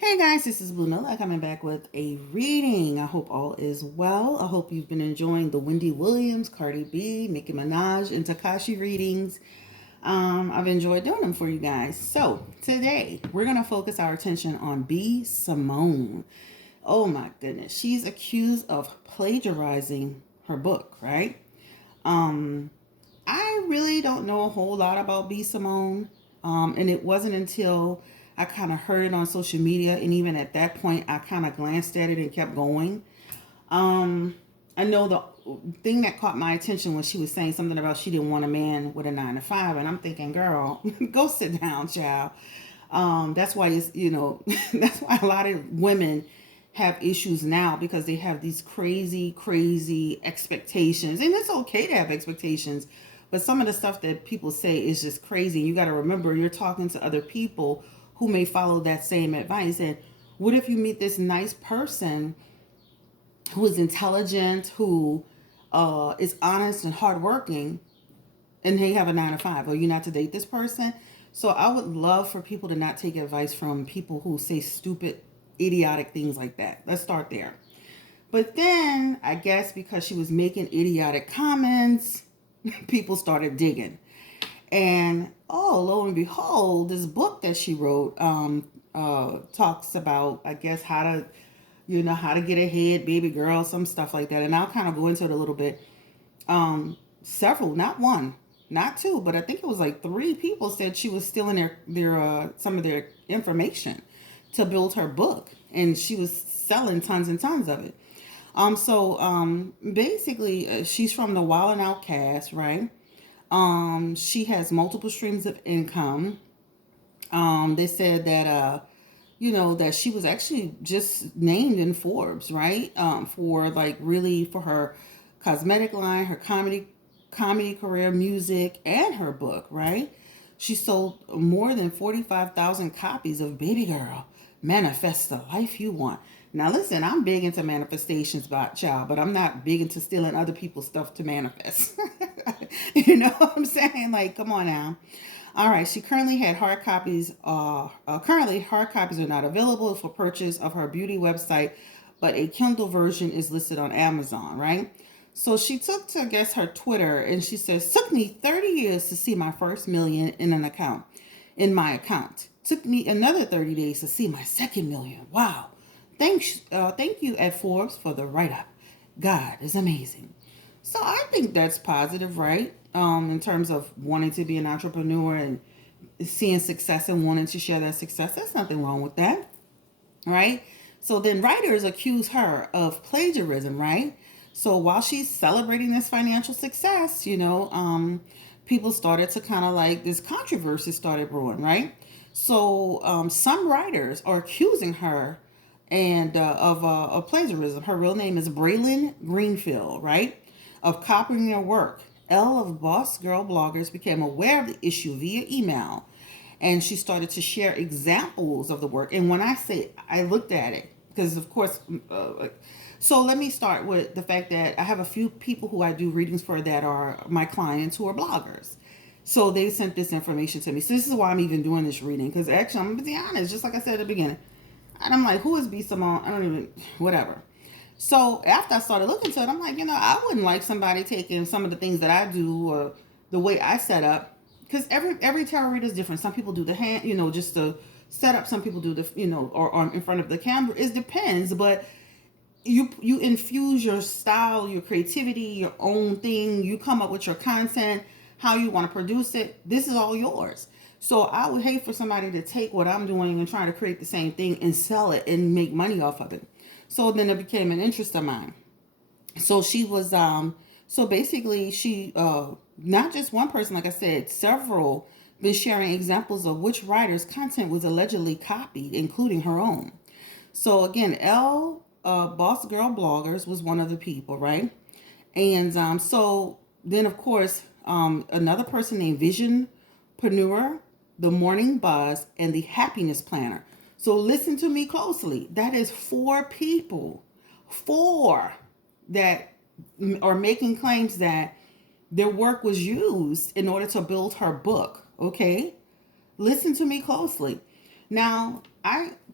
Hey guys, this is Nola coming back with a reading. I hope all is well. I hope you've been enjoying the Wendy Williams, Cardi B, Nicki Minaj, and Takashi readings. I've enjoyed doing them for you guys. So today we're gonna focus our attention on B. Simone. Oh my goodness, she's accused of plagiarizing her book, right? Um, I really don't know a whole lot about B. Simone. And it wasn't until I kind of heard it on social media, and even at that point, I kind of glanced at it and kept going. Um, I know the thing that caught my attention when she was saying something about she didn't want a man with a 9 to 5, and I'm thinking, girl, go sit down, child. That's why that's why a lot of women have issues now because they have these crazy, crazy expectations, and it's okay to have expectations, but some of the stuff that people say is just crazy. You got to remember you're talking to other people who may follow that same advice. And what if you meet this nice person who is intelligent, who is honest and hardworking, and they have a 9 to 5? Are you not to date this person? So I would love for people to not take advice from people who say stupid, idiotic things like that. Let's start there. But then I guess because she was making idiotic comments, people started digging. And oh, lo and behold, this book that she wrote talks about, I guess, how to get ahead, baby girl, some stuff like that. And I'll kind of go into it a little bit. Several, not one, not two, but I think it was like three people said she was stealing their some of their information to build her book, and she was selling tons and tons of it. Basically, she's from the Wild and Out cast, right? She has multiple streams of income. They said that that she was actually just named in Forbes, right? For like really for her cosmetic line, her comedy career, music, and her book, right? She sold more than 45,000 copies of Baby Girl, Manifest the Life You Want. Now listen, I'm big into manifestations, by child, but I'm not big into stealing other people's stuff to manifest. You know what I'm saying? Like, come on now. All right. She currently had hard copies. Currently, hard copies are not available for purchase of her beauty website, but a Kindle version is listed on Amazon. Right. So she took to, I guess, her Twitter, and she says, "Took me 30 years to see my first million in my account. Took me another 30 days to see my second million. Wow. Thank you at Forbes for the write up. God is amazing." So I think that's positive, right? In terms of wanting to be an entrepreneur and seeing success and wanting to share that success, there's nothing wrong with that, right? So then writers accuse her of plagiarism, right? So while she's celebrating this financial success, people started to kind of like this controversy started brewing, right? So some writers are accusing her of plagiarism. Her real name is Braylon Greenfield, right? Of copying her work. Elle of Boss Girl Bloggers became aware of the issue via email, and she started to share examples of the work. And when I say I looked at it, because of course, so let me start with the fact that I have a few people who I do readings for that are my clients who are bloggers. So they sent this information to me. So this is why I'm even doing this reading, because actually I'm gonna be honest, just like I said at the beginning. And I'm like, who is B. Simone? I don't even, whatever. So after I started looking to it, I'm like, I wouldn't like somebody taking some of the things that I do or the way I set up, because every tarot reader is different. Some people do the hand, just the setup. Some people do the, or in front of the camera. It depends, but you infuse your style, your creativity, your own thing. You come up with your content, how you want to produce it. This is all yours. So I would hate for somebody to take what I'm doing and try to create the same thing and sell it and make money off of it. So then it became an interest of mine. So she was so basically she not just one person, like I said, several been sharing examples of which writer's content was allegedly copied, including her own. So again, L Boss Girl Bloggers was one of the people, right? And so then of course another person named Visionpreneur, the Morning Buzz, and the Happiness Planner. So listen to me closely. That is four people, four that are making claims that their work was used in order to build her book. Okay, listen to me closely. Now,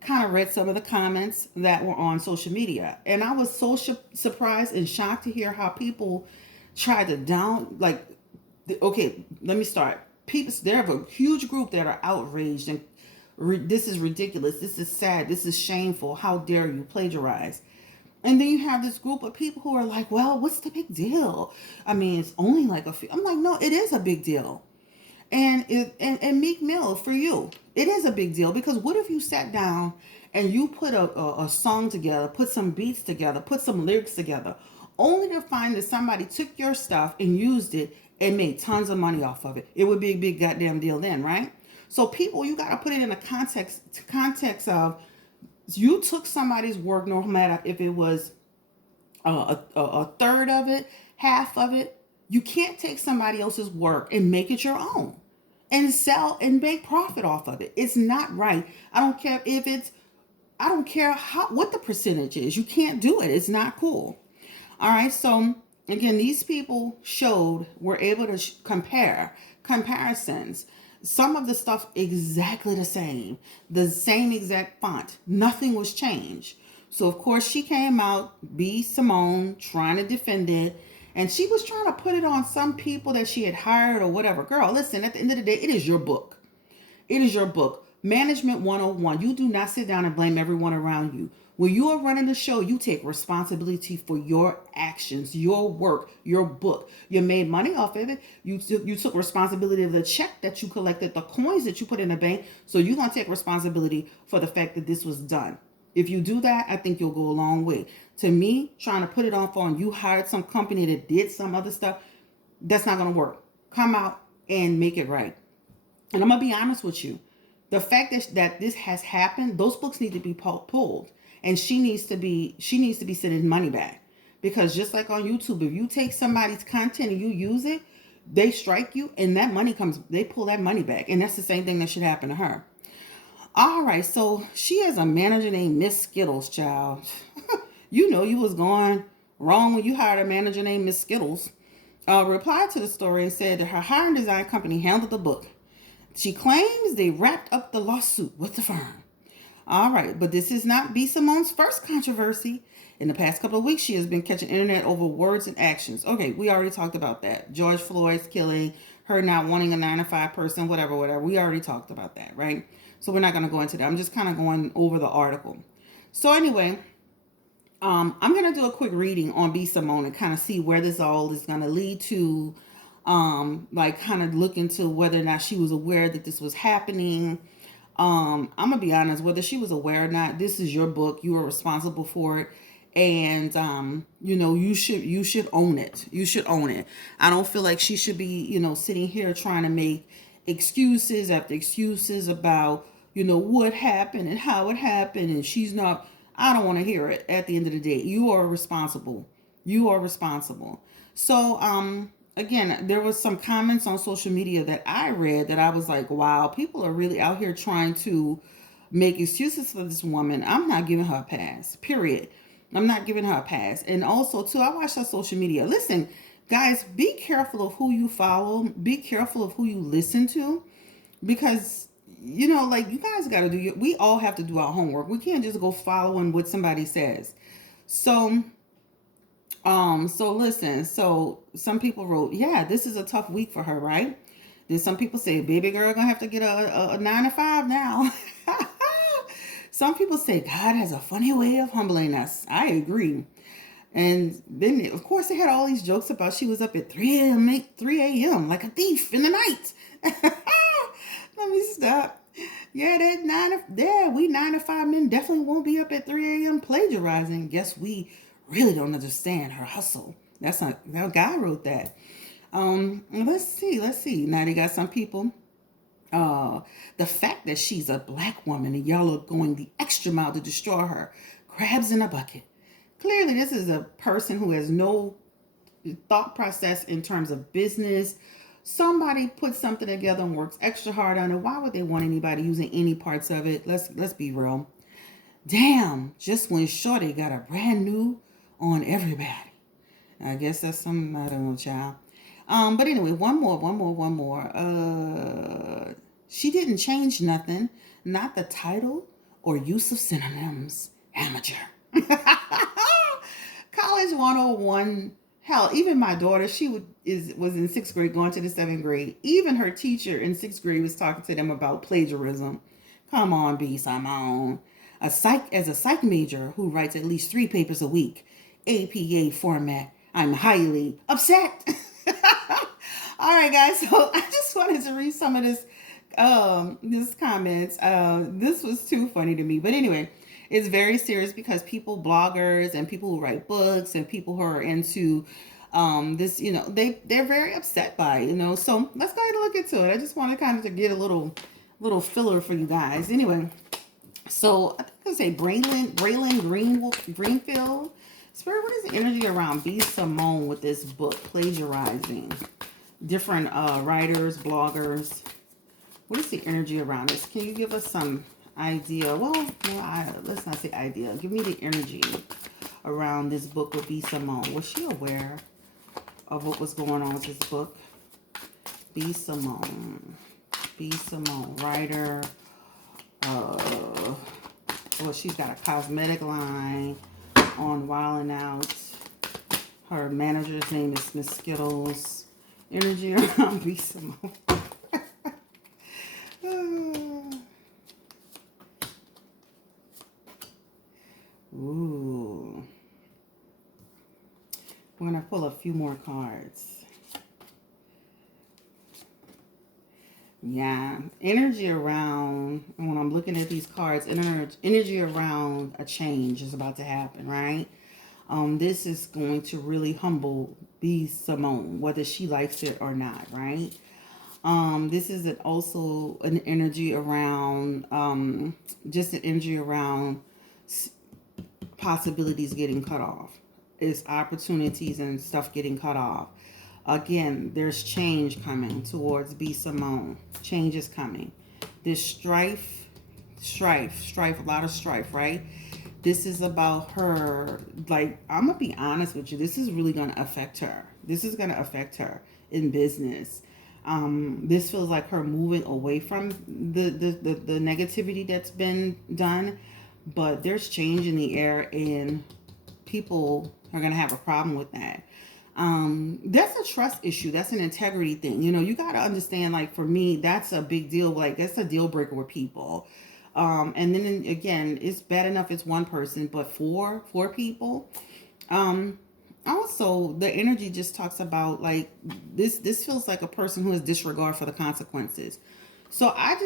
kind of read some of the comments that were on social media, and I was so surprised and shocked to hear how people tried to down like. Okay, let me start. People, there are a huge group that are outraged and this is ridiculous. This is sad. This is shameful. How dare you plagiarize? And then you have this group of people who are like, well, what's the big deal? I mean, it's only like a few. I'm like, no, it is a big deal. And Meek Mill, for you, it is a big deal because what if you sat down and you put a song together, put some beats together, put some lyrics together, only to find that somebody took your stuff and used it and made tons of money off of it? It would be a big goddamn deal then, right? So people, you got to put it in a context of you took somebody's work, no matter if it was a third of it, half of it. You can't take somebody else's work and make it your own and sell and make profit off of it. It's not right. I don't care if it's, I don't care how what the percentage is. You can't do it. It's not cool. All right. So again, these people were able to compare comparisons. Some of the stuff exactly the same exact font. Nothing was changed. So of course she came out, B Simone, trying to defend it. And she was trying to put it on some people that she had hired or whatever. Girl, listen, at the end of the day, it is your book. It is your book. Management 101. You do not sit down and blame everyone around you. When you are running the show, you take responsibility for your actions, your work, your book. You made money off of it. You took responsibility of the check that you collected, the coins that you put in the bank. So you're going to take responsibility for the fact that this was done. If you do that, I think you'll go a long way. To me, trying to put it off on you hired some company that did some other stuff, that's not going to work. Come out and make it right. And I'm going to be honest with you. The fact that this has happened, those books need to be pulled. And she needs to be sending money back. Because just like on YouTube, if you take somebody's content and you use it, they strike you and that money they pull that money back. And that's the same thing that should happen to her. All right, so she has a manager named Miss Skittles, child. You know you was going wrong when you hired a manager named Miss Skittles. Replied to the story and said that her hiring design company handled the book. She claims they wrapped up the lawsuit with the firm. All right, but this is not B. Simone's first controversy. In the past couple of weeks, she has been catching internet over words and actions. Okay, we already talked about that. George Floyd's killing, her not wanting a 9 to 5 person, whatever. We already talked about that, right? So we're not going to go into that. I'm just kind of going over the article. So anyway, I'm going to do a quick reading on B. Simone and kind of see where this all is going to lead to. Like kind of look into whether or not she was aware that this was happening. I'm gonna be honest, whether she was aware or not, this is your book. You are responsible for it. And you should own it. You should own it. I don't feel like she should be, sitting here trying to make excuses after excuses about, what happened and how it happened. And she's not, I don't want to hear it at the end of the day. You are responsible. You are responsible. So, again, there was some comments on social media that I read that I was like, wow, people are really out here trying to make excuses for this woman. I'm not giving her a pass, period. I'm not giving her a pass. And also, too, I watched her social media. Listen, guys, be careful of who you follow. Be careful of who you listen to. Because, like, you guys got to we all have to do our homework. We can't just go following what somebody says. So listen, so some people wrote, yeah, this is a tough week for her, right? Then some people say, baby girl gonna have to get a 9 to 5 now. Some people say God has a funny way of humbling us. I agree. And then, of course, they had all these jokes about she was up at 3 a.m. like a thief in the night. Let me stop. Yeah, we 9 to 5 men definitely won't be up at 3 a.m. plagiarizing. Guess we really don't understand her hustle. That's not, that guy wrote that. Let's see. Now they got some people. The fact that she's a black woman and y'all are going the extra mile to destroy her. Crabs in a bucket. Clearly, this is a person who has no thought process in terms of business. Somebody put something together and works extra hard on it. Why would they want anybody using any parts of it? Let's be real. Damn, just when Shorty got a brand new on everybody. I guess that's some, I don't know, child. But anyway, one more. She didn't change nothing. Not the title or use of synonyms, amateur. College 101. Hell, even my daughter, was in sixth grade going to the seventh grade. Even her teacher in sixth grade was talking to them about plagiarism. Come on, B. Simone. As a psych major who writes at least 3 papers a week, APA format, I'm highly upset. All right, guys. So I just wanted to read some of this comments. This was too funny to me, but anyway, it's very serious because bloggers and people who write books and people who are into this, they're very upset by it, So let's go ahead and look into it. I just wanted kind of to get a little filler for you guys. Anyway, so I think I say Braylon Greenfield. Spirit, what is the energy around B. Simone with this book, plagiarizing? Different writers, bloggers. What is the energy around this? Can you give us some idea? Well, no, let's not say idea. Give me the energy around this book with B. Simone. Was she aware of what was going on with this book? B. Simone. B. Simone, writer. Well, she's got a cosmetic line on Wild 'N Out. Her manager's name is Miss Skittles. Energy around B. Simone. Ooh. We're going to pull a few more cards. Yeah. Energy around, when I'm looking at these cards, energy around a change is about to happen, right? This is going to really humble B. Simone, whether she likes it or not, right? This is also an energy around, just an energy around possibilities getting cut off. It's opportunities and stuff getting cut off. Again, there's change coming towards B. Simone. Change is coming. There's strife, a lot of strife, right? This is about her, like, I'm going to be honest with you. This is really going to affect her. This is going to affect her in business. This feels like her moving away from the negativity that's been done. But there's change in the air and people are going to have a problem with that. That's a trust issue. That's an integrity thing. You got to understand, like, for me, that's a big deal. Like, that's a deal breaker with people. And then again, it's bad enough it's one person, but four people. Also, the energy just talks about, like, this feels like a person who has disregard for the consequences. So I'm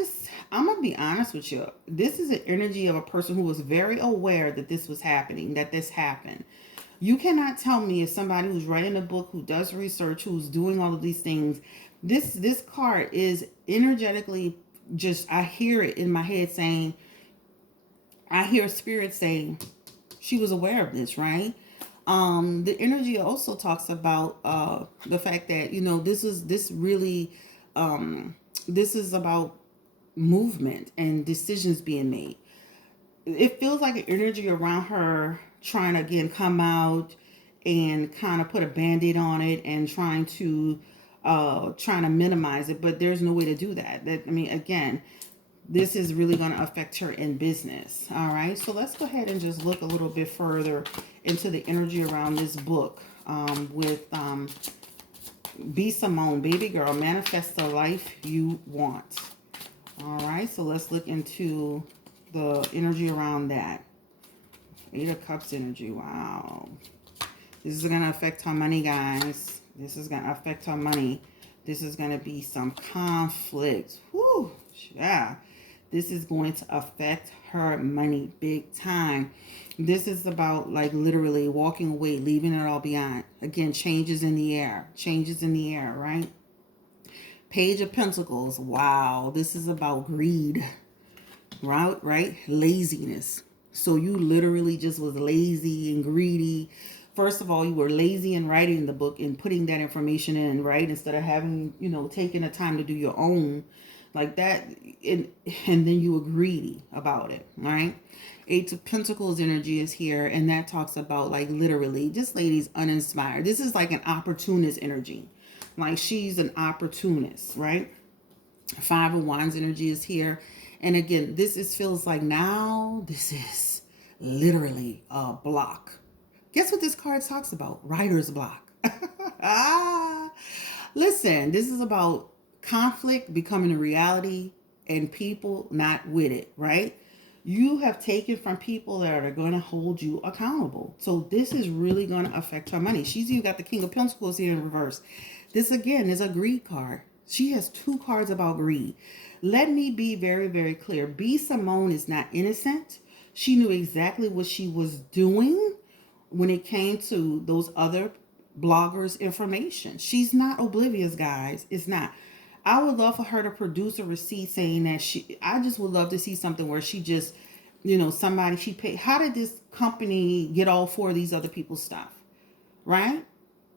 going to be honest with you. This is an energy of a person who was very aware that this was happening, that this happened. You cannot tell me, if somebody who's writing a book, who does research, who's doing all of these things, this card is energetically just, I hear it in my head saying, I hear spirit saying she was aware of this, right? The energy also talks about the fact that, this is about movement and decisions being made. It feels like an energy around her trying to, again, come out and kind of put a band-aid on it and trying to minimize it, but there's no way to do that. Again, this is really going to affect her in business. All right, so let's go ahead and just look a little bit further into the energy around this book with B. Simone, baby girl, manifest the life you want. All right, so let's look into the energy around that. 8 of Cups energy. Wow. This is going to affect her money, guys. This is going to affect her money. This is going to be some conflict. Whew. Yeah. This is going to affect her money big time. This is about, like, literally walking away, leaving it all behind. Again, changes in the air. Changes in the air, right? Page of Pentacles. Wow. This is about greed. Right? Laziness. So you literally just was lazy and greedy. First of all, you were lazy in writing the book and putting that information in, right? Instead of having, taking the time to do your own, like that. And then you were greedy about it, right? 8 of Pentacles energy is here. And that talks about, like, literally just ladies uninspired. This is like an opportunist energy. Like, she's an opportunist, right? 5 of Wands energy is here. And again, feels like now this is literally a block. Guess what this card talks about? Writer's block. Ah, listen, this is about conflict becoming a reality and people not with it, right? You have taken from people that are going to hold you accountable. So this is really going to affect her money. She's even got the King of Pentacles here in reverse. This again is a greed card. She has two cards about greed. Let me be very, very clear. B. Simone is not innocent. She knew exactly what she was doing when it came to those other bloggers' information. She's not oblivious, guys. It's not. I would love for her to produce a receipt saying that I just would love to see something where she just, somebody she paid. How did this company get all four of these other people's stuff? Right?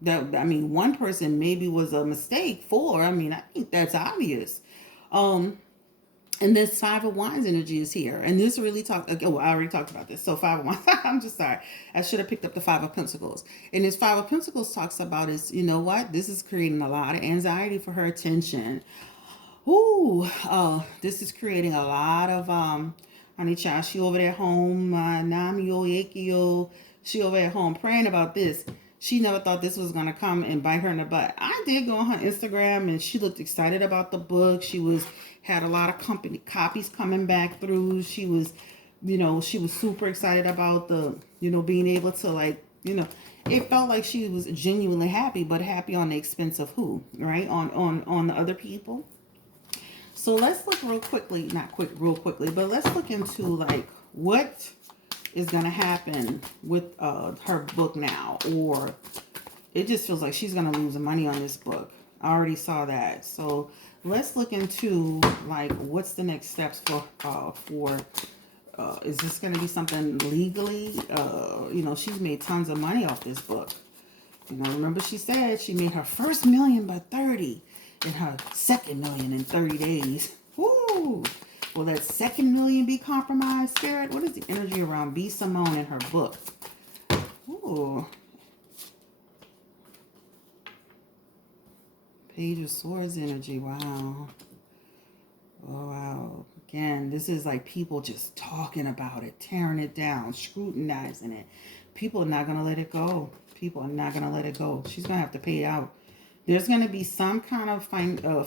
One person maybe was a mistake. Four, I think that's obvious. And this Five of Wands energy is here. And this really I already talked about this. So Five of Wands, I'm just sorry. I should have picked up the Five of Pentacles. And this Five of Pentacles talks about is, you know what? This is creating a lot of anxiety for her attention. Ooh, this is creating a lot of, honey child, she over there home, Namio, Yekio, she over there home praying about this. She never thought this was going to come and bite her in the butt. I did go on her Instagram and she looked excited about the book. Had a lot of company copies coming back through. She was super excited about the, being able to it felt like she was genuinely happy, but happy on the expense of who, right? On the other people. So let's look real quickly, real quickly, but let's look into what is going to happen with her book now, or it just feels like she's going to lose money on this book. I already saw that. So let's look into what's the next steps for is this going to be something legally? She's made tons of money off this book. Remember she said she made her first million by 30 and her second million in 30 days. Woo! Will that second million be compromised, Spirit? What is the energy around B. Simone and her book? Ooh. Page of Swords energy. Wow. Oh, wow. Again, this is like people just talking about it, tearing it down, scrutinizing it. People are not going to let it go. People are not going to let it go. She's going to have to pay it out. There's going to be some kind of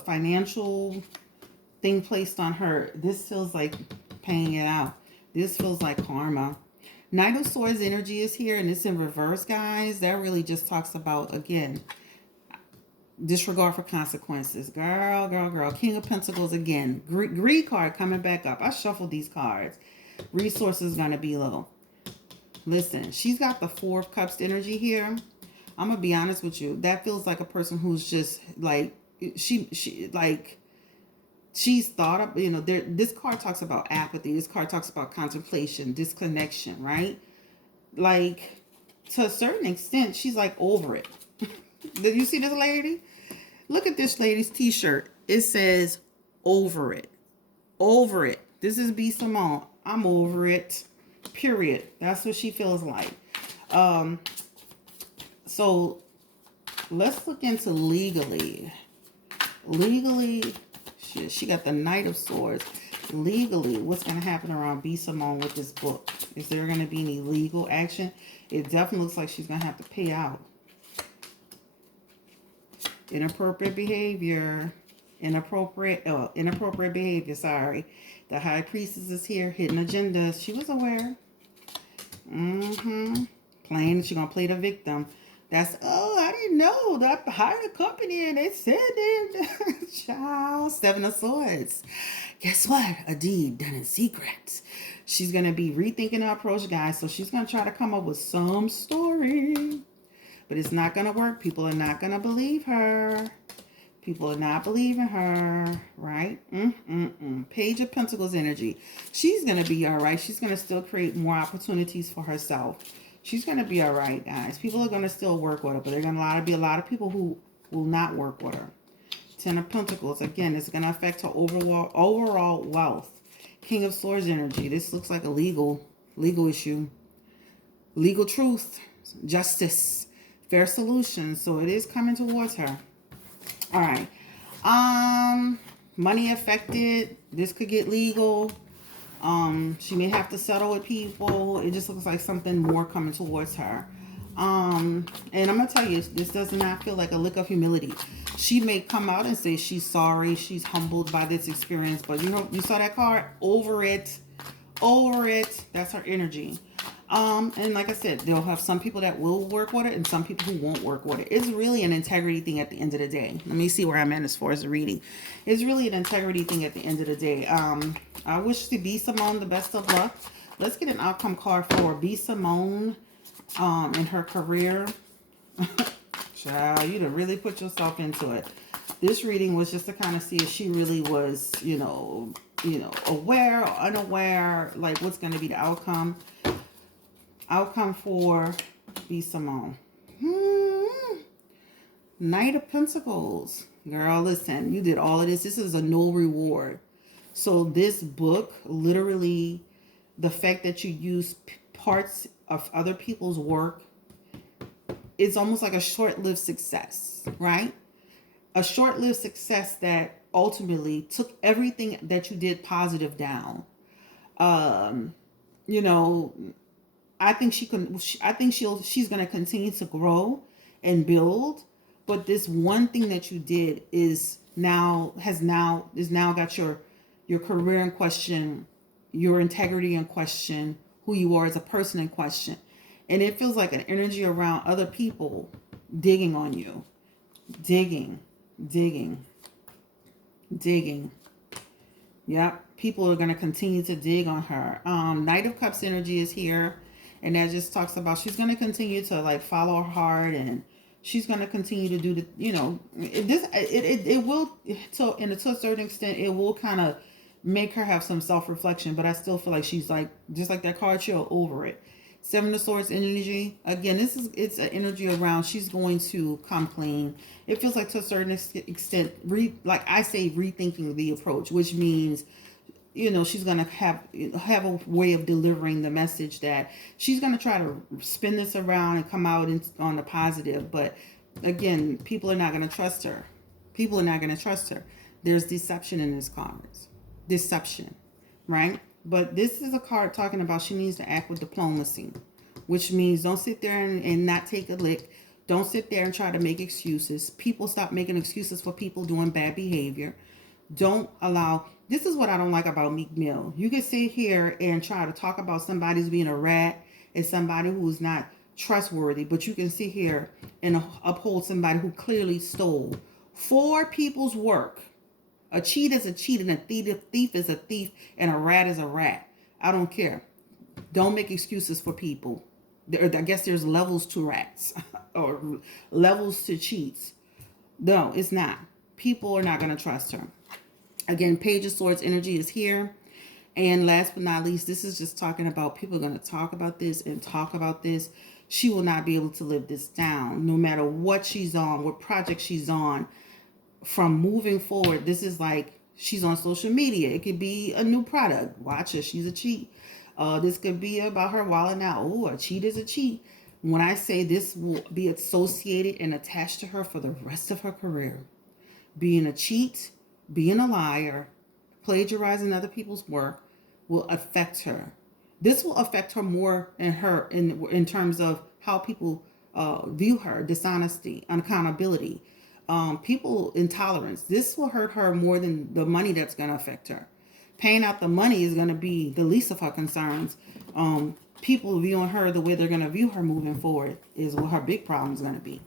financial thing placed on her. This feels like paying it out. This feels like karma. Knight of Swords energy is here, and it's in reverse, guys. That really just talks about, again, disregard for consequences. Girl. King of Pentacles again. Greed card coming back up. I shuffled these cards. Resources going to be low. Listen, she's got the Four of Cups energy here. I'm going to be honest with you. That feels like a person who's just she's thought of, this card talks about apathy. This card talks about contemplation, disconnection, right? To a certain extent, she's over it. Did you see this lady? Look at this lady's t-shirt. It says, over it. Over it. This is B. Simone. I'm over it. Period. That's what she feels like. So let's look into legally. Legally, she got the Knight of Swords. Legally, what's going to happen around B. Simone with this book? Is there going to be any legal action? It definitely looks like she's going to have to pay out. Inappropriate behavior. Inappropriate behavior, sorry. The High Priestess is here. Hidden agendas. She was aware. Playing, she's going to play the victim. That's, I didn't know that I hired a company and they said it. Child, Seven of Swords. Guess what? A deed done in secret. She's going to be rethinking her approach, guys. So she's going to try to come up with some story. But it's not going to work. People are not going to believe her. People are not believing her, right? Page of Pentacles energy. She's going to be all right. She's going to still create more opportunities for herself. She's going to be all right, guys. People are going to still work with her, but there are going to be a lot of people who will not work with her. Ten of Pentacles. Again, it's going to affect her overall wealth. King of Swords energy. This looks like a legal issue. Legal truth. Justice. Fair solution. So it is coming towards her. All right. money affected. This could get legal. She may have to settle with people. It just looks like something more coming towards her. And I'm gonna tell you, this does not feel like a lick of humility. She may come out and say she's sorry, she's humbled by this experience, but you know, you saw that card, over it, over it. That's her energy. And like I said, they'll have some people that will work with it and some people who won't work with it. It's really an integrity thing at the end of the day. Let me see where I'm at as far as the reading. It's really an integrity thing at the end of the day. I wish to B Simone the best of luck. Let's get an outcome card for B Simone in her career. Child, you done really put yourself into it. This reading was just to kind of see if she really was, aware or unaware, like what's going to be the outcome. Outcome for B Simone. Knight of Pentacles. Girl, listen, you did all of this. This is a no reward. So this book, literally, the fact that you use parts of other people's work, it's almost like a short-lived success, right? A short-lived success that ultimately took everything that you did positive down. I think she's going to continue to grow and build, but this one thing that you did is now got your career in question, your integrity in question, who you are as a person in question. And it feels like an energy around other people digging on you. Digging. Yep. People are going to continue to dig on her. Knight of Cups energy is here. And that just talks about she's going to continue to like follow her heart, and she's going to continue to do the, it will, to a certain extent, it will kind of make her have some self-reflection, but I still feel like she's like, just like that card, she'll over it. Seven of Swords energy. Again, it's an energy around she's going to come clean. It feels like to a certain extent, rethinking the approach, which means, she's going to have a way of delivering the message that she's going to try to spin this around and come out on the positive. But again, people are not going to trust her. There's deception in this card. Deception, right? But this is a card talking about she needs to act with diplomacy, which means don't sit there and not take a lick. Don't sit there and try to make excuses. People, stop making excuses for people doing bad behavior. Don't allow... This is what I don't like about Meek Mill. You can sit here and try to talk about somebody's being a rat and somebody who is not trustworthy, but you can sit here and uphold somebody who clearly stole for people's work. A cheat is a cheat, and a thief is a thief, and a rat is a rat. I don't care. Don't make excuses for people. I guess there's levels to rats or levels to cheats. No, it's not. People are not going to trust her. Again, Page of Swords energy is here. And last but not least, this is just talking about people are going to talk about this and talk about this. She will not be able to live this down, no matter what she's on, what project she's on. From moving forward, this is like she's on social media. It could be a new product. Watch her. She's a cheat. This could be about her wilding out. Oh, a cheat is a cheat. When I say this will be associated and attached to her for the rest of her career. Being a cheat, being a liar, plagiarizing other people's work will affect her. This will affect her more in terms of how people view her, dishonesty, unaccountability. People intolerance. This will hurt her more than the money that's going to affect her. Paying out the money is going to be the least of her concerns. People viewing her the way they're going to view her moving forward is what her big problem is going to be.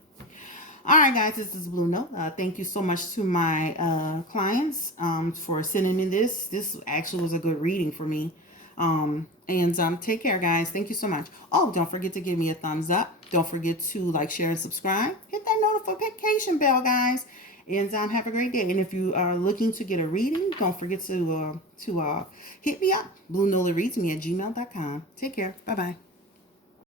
All right, guys, this is Blue Nola. Thank you so much to my clients for sending me this. This actually was a good reading for me. Take care, guys. Thank you so much. Oh, don't forget to give me a thumbs up. Don't forget to like, share, and subscribe. Hit that notification bell, guys. And have a great day. And if you are looking to get a reading, don't forget to hit me up. BlueNolaReadsMe@gmail.com. Take care. Bye-bye.